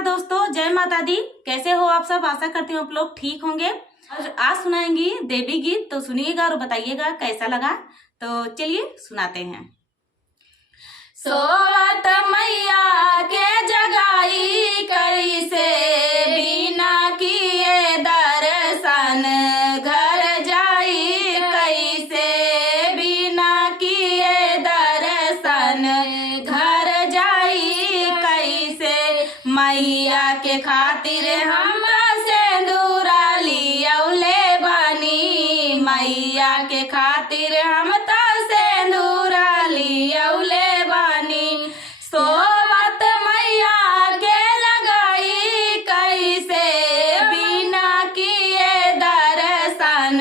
नमस्कार दोस्तों, जय माता दी। कैसे हो आप सब? आशा करती हूँ आप लोग ठीक होंगे। और आज सुनाएंगी देवी गीत, तो सुनिएगा और बताइएगा कैसा लगा। तो चलिए सुनाते हैं। सोवत मैया के जगाई कैसे, बिना किए दर्शन घर जाई कैसे, बिना किए दर्शन घर जाई कैसे। मैया के खातिर हम सिंदूरा लियौले बानी, मैया के खातिर हम सिंदूरा लियौले बानी। सोवत मैया के लगाई कैसे, बिना किए दर्शन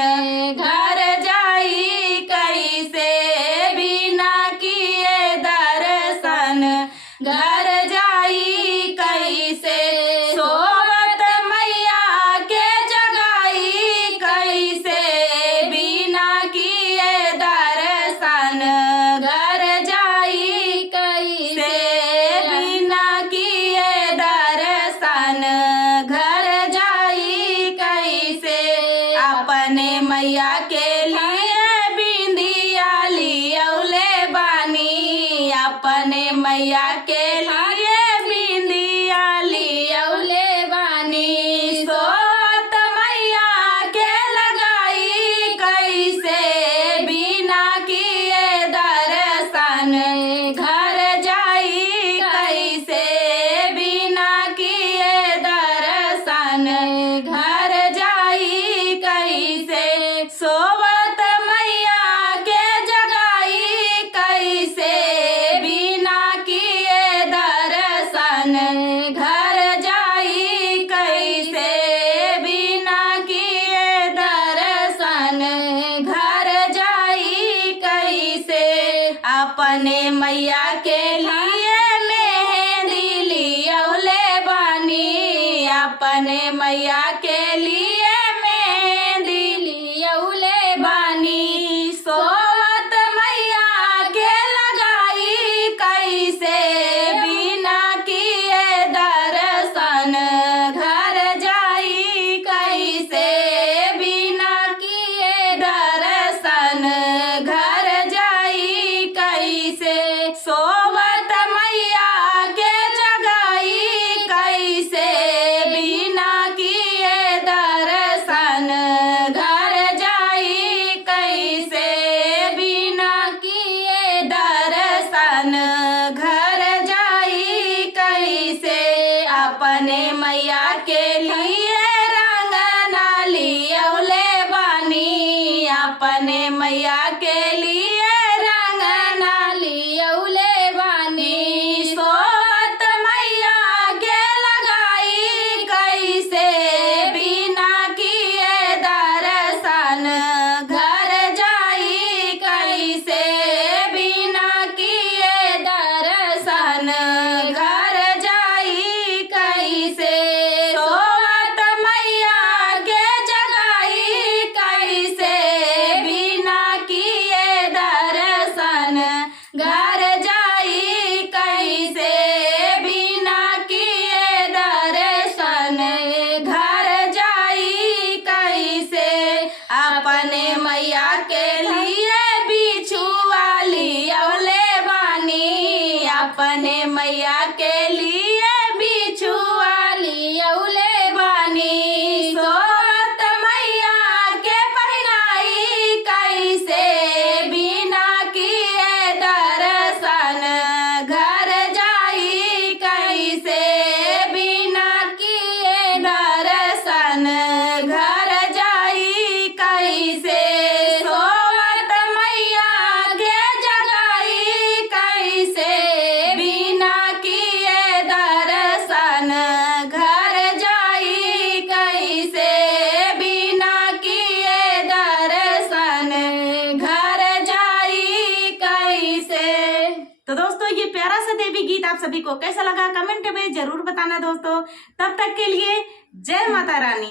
घर जाई कैसे, बिना किए दर्शन घर जाई कैसे। सोवत मैया के जगाई कैसे, बिना किए दर्शन घर जाई कैसे, बिना किए दर्शन घर जाई कैसे। अपने मैया के लिए बिंदिया लियौले बानी, अपने मैया के लिए बिंदिया लियौले बानी। सोवत मैया के लगाई कैसे, बिना किए दर्शन घर जाई कैसे, बिना किए दर्शन घर जाई कैसे। सोवत मैया के जगाई कैसे, बिना किए दर्शन घर जाई कैसे, बिना किए दर्शन घर जाई कैसे। अपने मैया के लिए मेहंदी लियौले बानी, अपने मैया के लिए मेहंदी लियौले बानी। सोवत मैया के लगाई कैसे, बिना किए दर्शन घर जाई कैसे, बिना किए दर्शन घर जाई कैसे। सोवत मैया के जगाई कैसे, बिना किए दर्शन घर जाई कैसे, बिना किए दर्शन घर जाई कैसे। अपने मैया के लिए रंगना लियौले बानी, अपने मैया के लिए रंगना लियौले बानी। सोवत मैया के लगाई कैसे, बिना किए दर्शन घर जाई कैसे, बिना किए दर्शन घर जाई कैसे। सोवत मैया के जगाई कैसे, बिना किए दर्शन घर जाई कैसे, बिना किए दर्शन घर जाई कैसे। अपने मैया के लिए बिछुआ लियौले बानी, अपने मैया के लिए बिछुआ लियौले बानी। सोवत मैया के पहनाई कैसे, बिना किए दर्शन घर जाई कैसे, बिना किए दर्शन घर जाई कैसे। सोवत मैया के जगाई कैसे, बिना किए दर्शन घर जाई कैसे, बिना किए दर्शन घर जाई कैसे। तो दोस्तों, ये प्यारा सा देवी गीत आप सभी को कैसा लगा कमेंट में जरूर बताना दोस्तों। तब तक के लिए जय माता रानी।